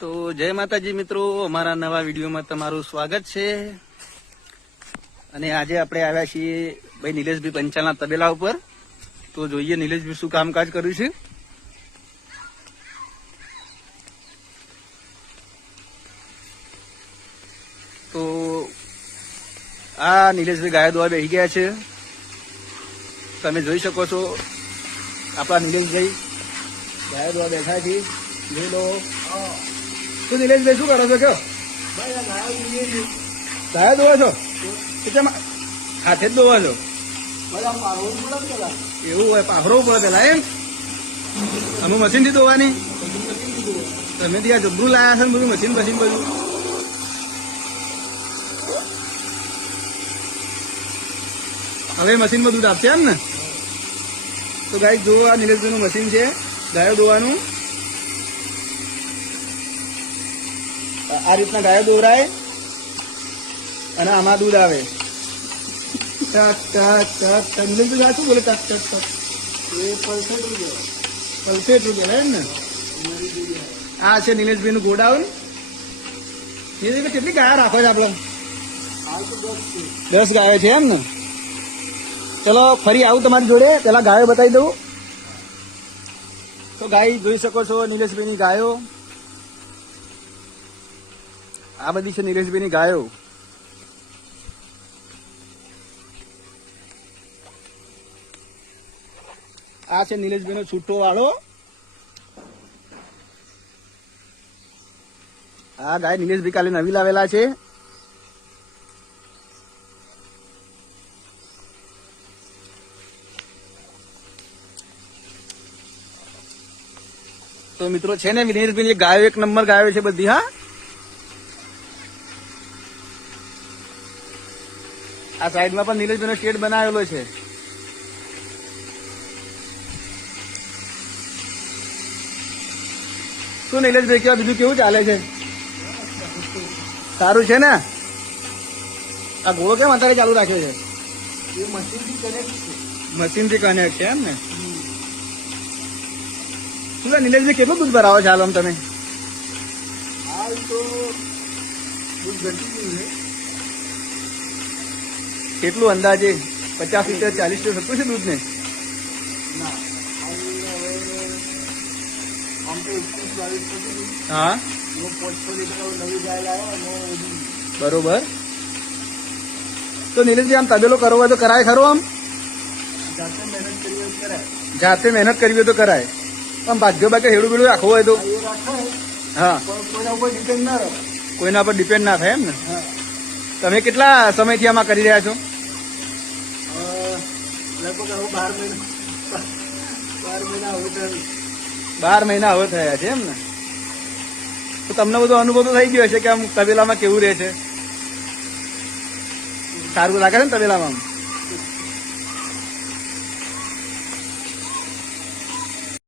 તો જય માતાજી મિત્રો, અમારા નવા વિડીયોમાં તમારું સ્વાગત છે. અને આજે આપણે આવ્યા છીએ ભાઈ નિલેશભાઈ પંચાલના તબેલા ઉપર. તો જોઈએ નિલેશભાઈ શું કામકાજ કર્યું છે. તો આ નિલેશભાઈ ગાયો દોવા બેસી ગયા છે. તમે જોઈ શકો છો, આપણા નિલેશભાઈ ગાયો દોવા બેઠા છે. જોઈ લો. તો નિલેશભાઈ શું કરો છો કયો? દાયા દોવા છો? કેમ હાથે જ દોવા છો? એવું હોય પાખરો પડે પેલા એમ? અમે મશીનથી દોવાની? તમે ત્યાં જબરું લાયા છે બધું મશીન મશીન બધું? હવે મશીનમાં દૂધ આપશે એમ ને? તો ગાય જો આ નિલેશભાઈ નું મશીન છે. ગાયો દોવાનું. આ રીતના ગાયો દોરાય અને આમાં દૂધ આવે. ટક ટક ટક નિલેશભાઈ આ શું બોલે? ટક ટક ટક. એ રૂપિયા પલ્સેટ રૂપિયા ને? આ છે નિલેશભાઈ નું ગોડાઉન. નિલેશભાઈ કેટલી ગાયા રાખો છે આપડે દસ દસ ગાયો છે એમ ને? ચલો ફરી આવું તમારી જોડે. પેલા ગાયો બતાવી દઉં. તો ગાય જોઈ શકો છો નિલેશભાઈની ગાયો. આ બધી છે નિલેશભાઈની ગાયો. આ છે નિલેશભાઈનો છૂટો વાળો. આ ગાય નિલેશભાઈ કાલે નવી લાવેલા છે. તો મિત્રો, છે ને વિનેશભાઈ ગાયો એક નંબર ગાયો છે બધી, હા? આ સાઈડમાં પણ નીરજભાઈનો શેડ બનાવેલો છે. શું નીલેશભાઈ કેવા બીજું કેવું ચાલે છે? સારું છે ને? આ ઘોડો કેમ અત્યારે ચાલુ રાખ્યો છે? મશીન મશીનથી કનેક્ટ છે. એમ ને? શું નિલેશભાઈ કેટલું દૂધ ભરાવો છો હાલ આમ તમે? હાલ તો દૂધ ઘટી ગયું છે. કેટલું અંદાજે? પચાસ લીટર ચાલીસ લીટર થતું છે દૂધ ને ના હાલ હવે આમ તો એકવીસ બાવીસ થતું હતું. હા? બરોબર. તો નિલેશજી આમ તબેલો કરવો હોય તો કરાય ખરો આમ? જાતે મહેનત કરી જાતે મહેનત કરવી હોય તો કરાય. પણ ભાગ્ય ભાગ્ય હેડું બેડું રાખવું હોય તો? હા. કોઈના ઉપર ડિપેન્ડ ના પર ડિપેન્ડ ના થાય એમ ને? તમે કેટલા સમયથી આમાં કરી રહ્યા છો? બાર મહિના હવે બાર મહિના હવે થયા છે એમ ને? તો તમને બધો અનુભવ તો થઈ ગયો હશે કે આમ તબેલામાં કેવું રહે છે? સારું લાગે છે ને તબેલામાં?